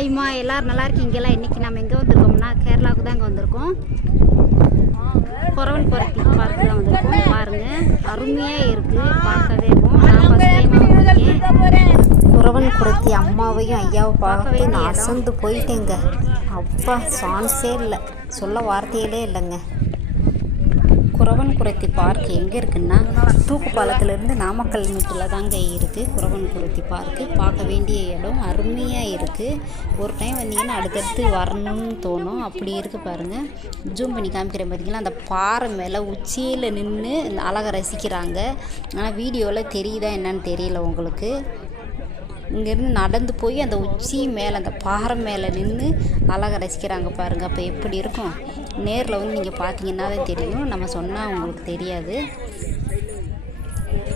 ஹாய்மா எல்லோரும் நல்லா இருக்கீங்களா? இன்றைக்கி நம்ம எங்கே வந்திருக்கோம்னா கேரளாவுக்கு தான் இங்கே வந்திருக்கோம். குறவன் பருத்தி பார்த்து தான் வந்திருக்கோம். பாருங்கள் அருமையாக இருக்குது பார்க்கவே நான் குறவன் குரத்தி அம்மாவையும் ஐயாவை பார்க்கவே நான். அசந்து போயிட்டேங்க. அப்பா சான்ஸே இல்லை. சொல்ல வார்த்தையிலே இல்லைங்க. குறவன்குரத்தி பார்க் எங்கே இருக்குன்னா தூக்குப்பாலத்திலேருந்து நாமக்கல் மீட்டில் தாங்க இருக்குது குறவன்குரத்தி பார்க்கு பார்க்க வேண்டிய இடம் அருமையாக இருக்குது ஒரு டைம் வந்தீங்கன்னா அடுத்தடுத்து வரணும்னு தோணும். அப்படி இருக்குது பாருங்கள் ஜூம் பண்ணி காமிக்கிறேன் பார்த்தீங்கன்னா அந்த பாறை மேலே உச்சியில் நின்று அழகை ரசிக்கிறாங்க. ஆனால் வீடியோவில் தெரியுதா என்னன்னு தெரியல உங்களுக்கு. இங்கேருந்து நடந்து போய் அந்த உச்சி மேலே அந்த பாறை மேலே நின்று அழகை ரசிக்கிறாங்க பாருங்கள் அப்போ எப்படி இருக்கும்? நேரில் வந்து நீங்கள் பார்த்தீங்கன்னா தான் தெரியும். நம்ம சொன்னால் அவங்களுக்கு தெரியாது.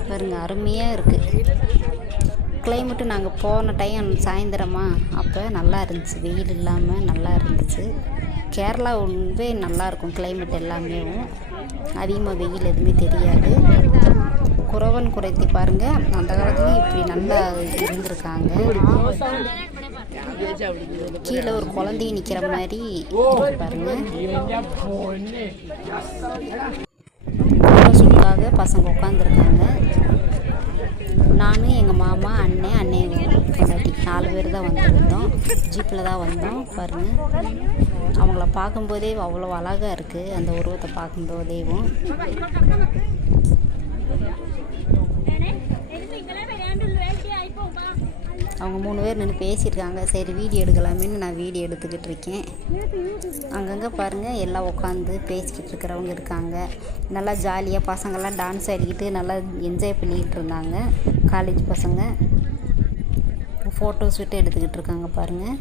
பாருங்கள் அருமையாக இருக்குது கிளைமேட்டு நாங்கள் போன டைம் சாயந்தரமாக அப்போ நல்லா இருந்துச்சு. வெயில் இல்லாமல் நல்லா இருந்துச்சு. கேரளா நல்லாயிருக்கும் கிளைமேட் எல்லாமே. அதிகமாக வெயில் எதுவுமே தெரியாது. குறவன் குறைத்தி பாருங்கள் அந்த காலத்துலேயும் இப்படி நல்லா இருந்திருக்காங்க. கீழே ஒரு குழந்தைய நிற்கிற மாதிரி பாருங்கள் பாருங்க. ஃபோட்டோஷூட்காக பசங்க உட்காந்துருக்காங்க நானும் எங்கள் மாமா அண்ணன் அண்ணன் பேர் தான் வந்திருந்தோம். ஜீப்பில் தான் வந்தோம். பாருங்கள் அவங்கள பார்க்கும்போதே அவ்வளோ அழகாக இருக்குது அந்த உருவத்தை பார்க்கும்போதேவும் அவங்க மூணு பேர் நின்று பேசியிருக்காங்க. சரி வீடியோ எடுக்கலாமேன்னு நான் வீடியோ எடுத்துக்கிட்டு இருக்கேன். அங்கங்கே பாருங்கள் எல்லாம் உட்காந்து பேசிக்கிட்டு இருக்கிறவங்க இருக்காங்க. நல்லா ஜாலியாக பசங்கள்லாம் டான்ஸ் ஆடிக்கிட்டு நல்லா என்ஜாய் பண்ணிக்கிட்டு இருந்தாங்க. காலேஜ் பசங்க. ஃபோட்டோஸ் விட்டு எடுத்துக்கிட்டு இருக்காங்க பாருங்கள்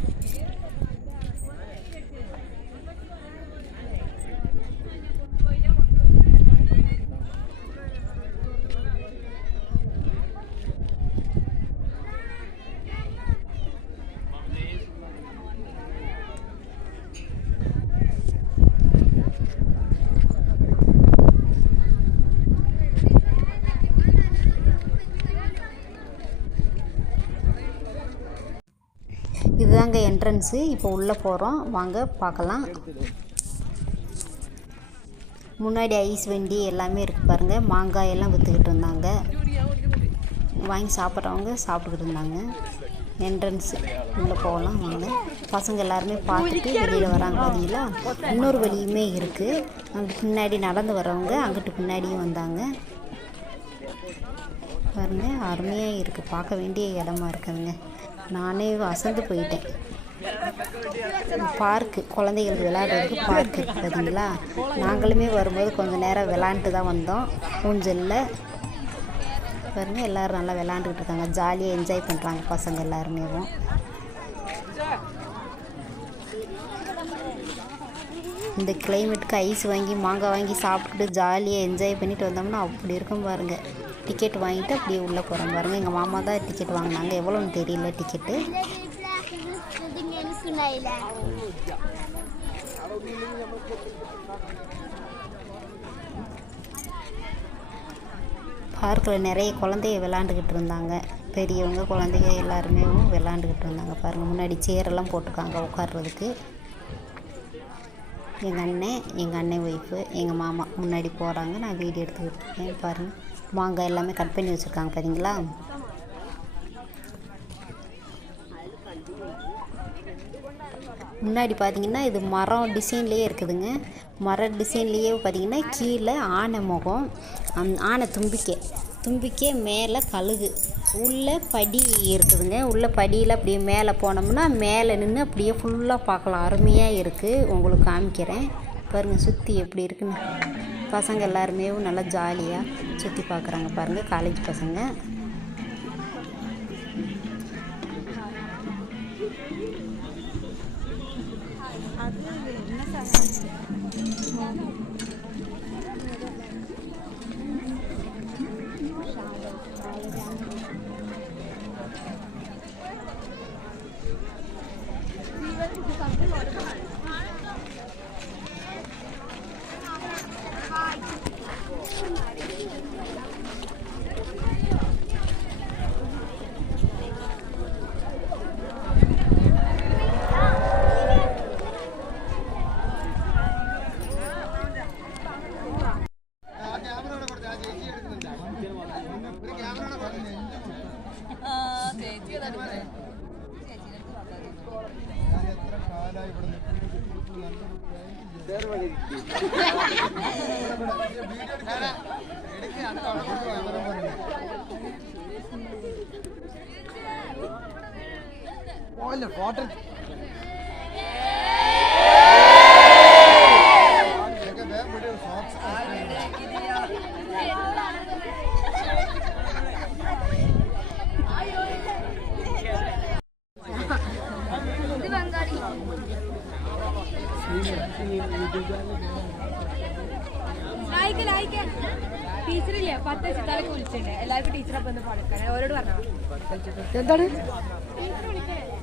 இதுதாங்க என்ட்ரன்ஸு இப்போ உள்ளே போகிறோம் வாங்க பார்க்கலாம். முன்னாடி ஐஸ் வண்டி எல்லாமே இருக்குது பாருங்கள் மாங்காய் எல்லாம் விற்றுக்கிட்டு இருந்தாங்க. வாங்கி சாப்பிட்றவங்க சாப்பிட்டுக்கிட்டு இருந்தாங்க. என்ட்ரன்ஸு உள்ளே போகலாம் வாங்க. பசங்க எல்லாருமே பார்த்துட்டு வெளியில் வராங்க பார்த்தீங்களா இன்னொரு வழியுமே இருக்குது அங்கே பின்னாடி நடந்து வரவங்க அங்கிட்டு பின்னாடியும் வந்தாங்க. பாருங்கள் அருமையாக இருக்குது பார்க்க வேண்டிய இடமா இருக்குதுங்க நானே அசந்து போயிட்டேன். பார்க்கு குழந்தைகளுக்கு விளையாடுறதுக்கு பார்க் இருக்குது பார்த்தீங்களா? நாங்களுமே வரும்போது கொஞ்சம் நேரம் விளாண்டுட்டு தான் வந்தோம். ஊஞ்சலில் பாருங்க எல்லோரும் நல்லா விளாண்டுக்கிட்டு இருக்காங்க. ஜாலியாக என்ஜாய் பண்ணுறாங்க பசங்க எல்லாருமே இந்த கிளைமேட்டுக்கு ஐஸ் வாங்கி மாங்காய் வாங்கி சாப்பிட்டுட்டு ஜாலியாக என்ஜாய் பண்ணிட்டு வந்தோம்னா அப்படி இருக்கும் பாருங்கள் டிக்கெட் வாங்கிட்டு அப்படியே உள்ளே போகிறோம் பாருங்கள் எங்கள் மாமா தான் டிக்கெட் வாங்கினாங்க. எவ்வளோன்னு தெரியல டிக்கெட்டு பார்க்கில் நிறைய குழந்தைய விளாண்டுக்கிட்டு இருந்தாங்க. பெரியவங்க குழந்தைங்க எல்லாருமே விளாண்டுக்கிட்டு இருந்தாங்க பாருங்கள் முன்னாடி சேரெல்லாம் போட்டிருக்காங்க உட்காடுறதுக்கு எங்கள் அண்ணன் எங்கள் அண்ணன் ஒய்ஃபு எங்கள் மாமா முன்னாடி போகிறாங்க நான் வீடியோ எடுத்துக்கிட்டு இருக்கேன் பாருங்கள் மாங்காய் எல்லாமே கட் பண்ணி வச்சுருக்காங்க பார்த்தீங்களா முன்னாடி பார்த்தீங்கன்னா இது மரம் டிசைன்லேயே இருக்குதுங்க. மர டிசைன்லேயே பார்த்தீங்கன்னா கீழே ஆனை முகம் அந் ஆனை தும்பிக்கை. தும்பிக்கை மேலே கழுகு. உள்ளே படி இருக்குதுங்க. உள்ள படியில் அப்படியே மேலே போனோம்னா மேலே நின்று அப்படியே ஃபுல்லாக பார்க்கலாம். அருமையாக இருக்குது உங்களுக்கு காமிக்கிறேன். பாருங்கள் சுற்றி எப்படி இருக்குன்னு. பசங்க எல்லாருமே நல்லா ஜாலியாக சுற்றி பார்க்குறாங்க பாருங்கள் காலேஜ் பசங்க. Olha, volta. ടീച്ചറില്ലേ? പത്ത് ചിത്താലൊക്കെ വിളിച്ചിട്ടുണ്ട്. എല്ലാവർക്കും ടീച്ചറെ ഒന്ന് പഠിക്കണേ അവരോട് പറഞ്ഞാൽ എന്താണ്?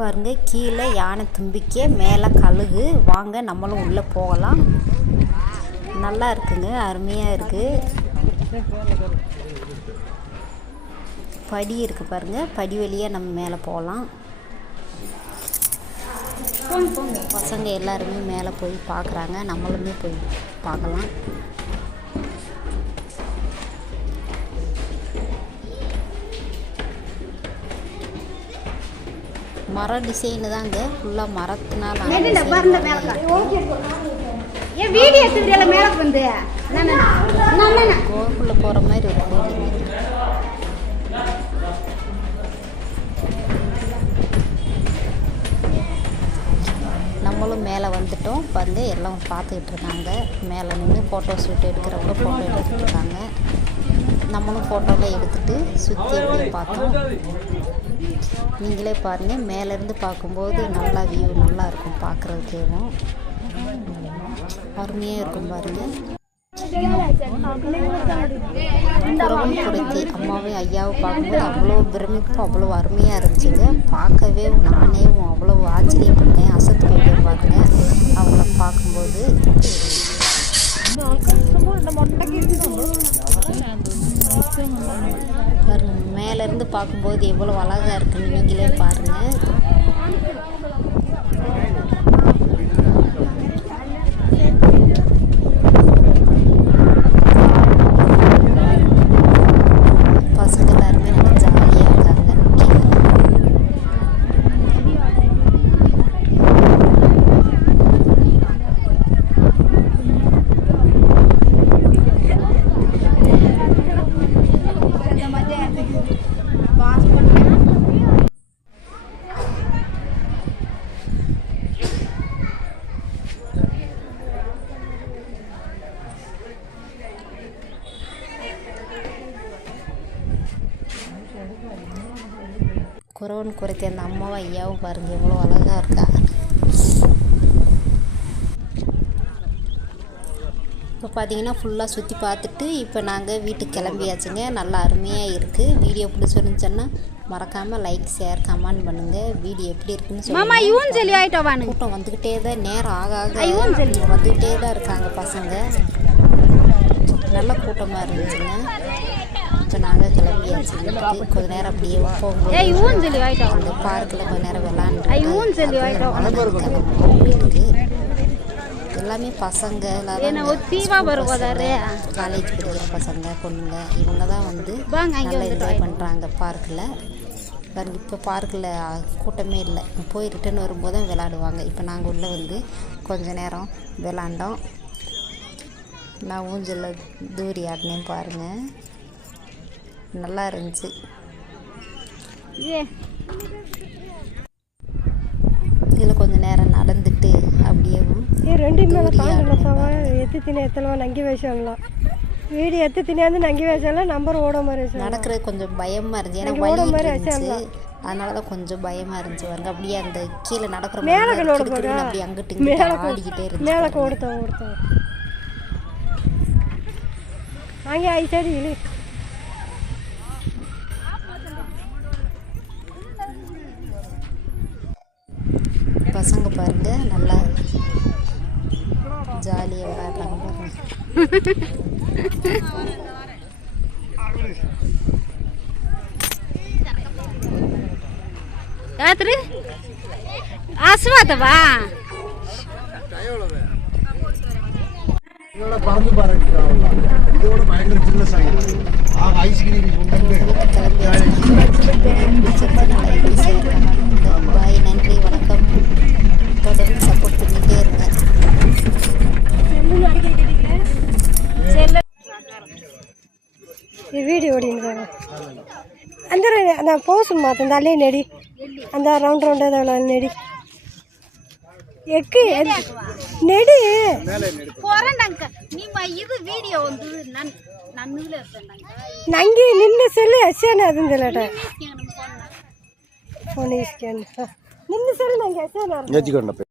பாருங்க கீழே யானை தும்பிக்கை மேலே கழுகு. வாங்க நம்மளும் உள்ளே போகலாம். நல்லா இருக்குங்க அருமையாக இருக்குது படி இருக்குது பாருங்க படி வழியாக நம்ம மேலே போகலாம். பசங்க எல்லாருமே மேலே போய் பார்க்குறாங்க நம்மளுமே போய் பார்க்கலாம். மர டிசைனு தாங்க. ஃபுல்லாக மரத்தினால ஏன் வீடியோ எடுத்துக்கிட்டே மேலே வந்து. கோகுள்ள போகிற மாதிரி ஒரு ஃபீலிங் இருக்கு நம்மளும் மேலே வந்துட்டோம். வந்து எல்லாம் பார்த்துக்கிட்டு இருக்காங்க. மேலே நின்று ஃபோட்டோ ஷூட் எடுக்கிறவங்க ஃபோட்டோ எடுத்துகிட்டு இருக்காங்க. நம்மளும் ஃபோட்டோலாம் எடுத்துகிட்டு சுற்றி அப்படியே பார்த்தோம். நீங்களே பாருங்கள் மேலேருந்து பார்க்கும்போது நல்லா வியூ நல்லா இருக்கும் பார்க்குறதுக்கேவும் அருமையாக இருக்கும் பாருங்கள் உறவும் குறைத்தி அம்மாவையும் ஐயாவும் பார்க்கும்போது அவ்வளோ பிரமிப்பு அவ்வளோ அருமையாக இருந்துச்சுங்க. பார்க்கவே நானே அவ்வளோ ஆச்சரியப்பட்டேன் அசத்து போயிட்டேன் பாருங்க. அவங்கள பார்க்கும்போது. பாருங்க. மேலேருந்து பார்க்கும்போது எவ்வளோ அழகாக இருக்குன்னு நீங்களே பாருங்கள் பசங்க எல்லாருமே நல்லா ஜாலியாக இருக்காங்க கீழே. குறவன் குறைத்தி அந்த அம்மாவும் ஐயாவும் பாருங்க எவ்வளோ அழகாக இருக்கா இப்போ பார்த்தீங்கன்னா ஃபுல்லாக சுற்றி பார்த்துட்டு இப்போ நாங்கள் வீட்டுக்கு கிளம்பியாச்சுங்க. நல்லா அருமையாக இருக்குது வீடியோ பிடிச்சிருந்துச்சுன்னா மறக்காமல் லைக் ஷேர் கமெண்ட் பண்ணுங்கள் வீடியோ எப்படி இருக்குன்னு சொல்லி கூட்டம் வந்துக்கிட்டே தான் நேரம் ஆக ஆக. வந்துக்கிட்டே தான் இருக்காங்க பசங்க. நல்ல கூட்டமாக இருந்துச்சுங்க. இப்போ நாங்கள் கிளம்பியாச்சு கொஞ்ச நேரம் அப்படியே போகும்போது அந்த பார்க்கில் கொஞ்ச நேரம் விளாண்டு எல்லாமே பசங்க காலேஜ் படிக்கிற பசங்க பொண்ணுங்க இவங்க தான் வந்து நல்லா என்ஜாய் பண்ணுறாங்க பார்க்கில் பாருங்க இப்போ பார்க்கில் கூட்டமே இல்லை. போய் ரிட்டர்ன் வரும்போது தான் விளாடுவாங்க இப்போ நாங்கள் உள்ளே வந்து கொஞ்ச நேரம் விளாண்டோம் நான் ஊஞ்சலில் தூரி ஆடினேன் பாருங்கள் நல்லா இருந்துச்சு இதில் கொஞ்சம் நேரம் நடந்துட்டு அப்படியே ரெண்டு எத்து தின எத்தனை நங்கி வயசுலாம் வீடு எத்து தினியாந்து நங்கி வயசுலாம் நம்பர் ஓட மாதிரி நடக்கிறது கொஞ்சம் பயமா இருந்துச்சு. எனக்கு ஓட மாதிரி வச்சு அதனால கொஞ்சம் பயமா இருந்துச்சு. பாருங்க அப்படியே அந்த கீழே நடக்கிற மேல அப்படியே அங்கிட்டு மேல ஓடிக்கிட்டே இருந்து மேலே ஓடுத்தோம் ஓடுத்தோம் அங்கே ஐ சரி பாருங்கள் நல்லா ஜாலியாக விளையாடுறாங்க பாருங்க. ராத்திரி? அசுவாத்தவா இதோட பறந்து பாருங்க இதோட பயங்கர சின்ன சாயம் ஐஸ்கிரீம் பாய் நன்றி வணக்கம். தொடர்ந்து சப்போர்ட் பண்ணிகிட்டே இருங்க ಈ ವಿಡಿಯೋ ಹೊಡಿದಾಗ ಅಂದರೆ ನಾ ಪೋಸ್ ಮಾತಂದ ಅಲ್ಲೇ ನಡಿ ಅಂದ ರೌಂಡ್ ರೌಂಡ್ ಅದಾವಲ್ಲ ಅಲ್ಲಿ ನಡಿ ಎಕ್ಕಿ ನಡಿ போறேன்டாங்க நீ இது வீடியோ வந்து நான் நன்னுல இருப்பேன் ನಂಗೆ ನಿನ್ನ ಸೆಲ್ ಹಸ್ಯಾನ ಅದಂದಿಲ್ಲಟ ಫೋನ್ ಇಸ್ಕ್ಯಾನ್ ನಿಲ್ಲಿಸಿರಲ್ಲ ನಂಗೆ ಹೆಸರು ನೆಚ್ಚಿಕೊಂಡಪ್ಪ